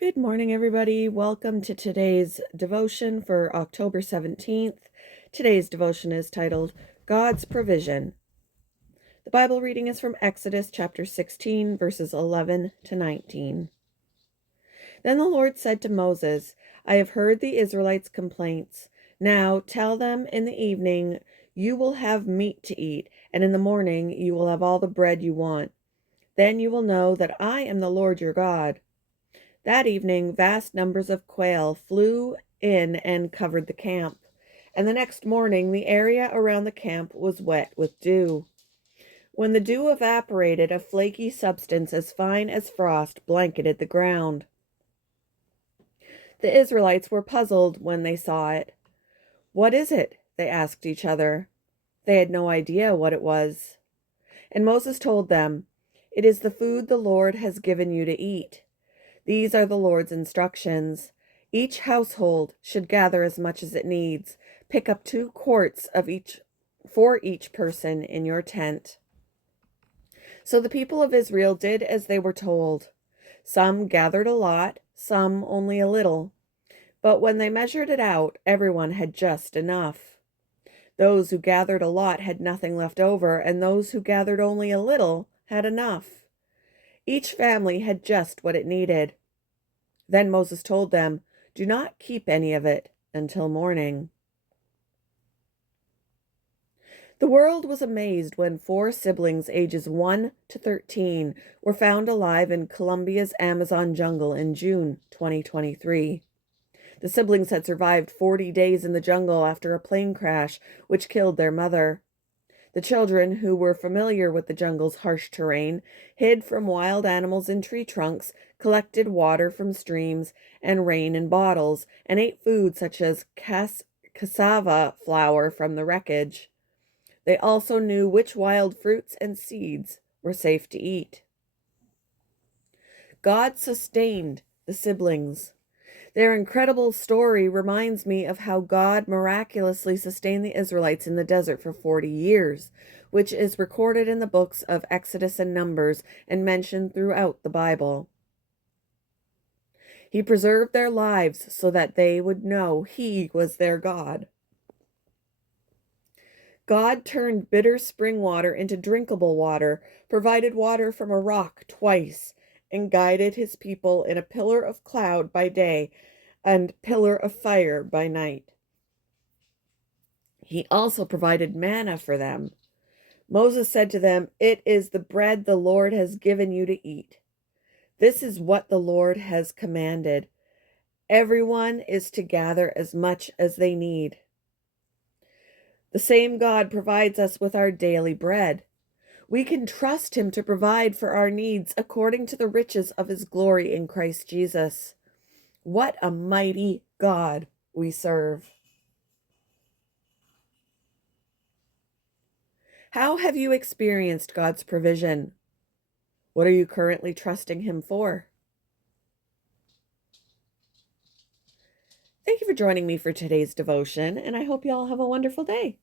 Good morning, everybody. Welcome to today's devotion for October 17th. Today's devotion is titled God's Provision. The Bible reading is from Exodus chapter 16, verses 11 to 19. Then the Lord said to Moses, I have heard the Israelites' complaints. Now tell them in the evening you will have meat to eat, and in the morning you will have all the bread you want. Then you will know that I am the Lord your God. That evening, vast numbers of quail flew in and covered the camp, and the next morning the area around the camp was wet with dew. When the dew evaporated, a flaky substance as fine as frost blanketed the ground. The Israelites were puzzled when they saw it. What is it? They asked each other. They had no idea what it was. And Moses told them, It is the food the Lord has given you to eat. These are the Lord's instructions. Each household should gather as much as it needs. Pick up 2 quarts of each for each person in your tent. So the people of Israel did as they were told. Some gathered a lot, some only a little. But when they measured it out, everyone had just enough. Those who gathered a lot had nothing left over, and those who gathered only a little had enough. Each family had just what it needed. Then Moses told them, Do not keep any of it until morning. The world was amazed when 4 siblings ages 1 to 13 were found alive in Colombia's Amazon jungle in June 2023. The siblings had survived 40 days in the jungle after a plane crash, which killed their mother. The children, who were familiar with the jungle's harsh terrain, hid from wild animals in tree trunks, collected water from streams and rain in bottles, and ate food such as cassava flour from the wreckage. They also knew which wild fruits and seeds were safe to eat. God sustained the siblings. Their incredible story reminds me of how God miraculously sustained the Israelites in the desert for 40 years, which is recorded in the books of Exodus and Numbers and mentioned throughout the Bible. He preserved their lives so that they would know He was their God. God turned bitter spring water into drinkable water, provided water from a rock twice, and guided His people in a pillar of cloud by day and pillar of fire by night. He also provided manna for them. Moses said to them, It is the bread the Lord has given you to eat. This is what the Lord has commanded. Everyone is to gather as much as they need. The same God provides us with our daily bread. We can trust Him to provide for our needs according to the riches of His glory in Christ Jesus. What a mighty God we serve. How have you experienced God's provision? What are you currently trusting Him for? Thank you for joining me for today's devotion, and I hope you all have a wonderful day.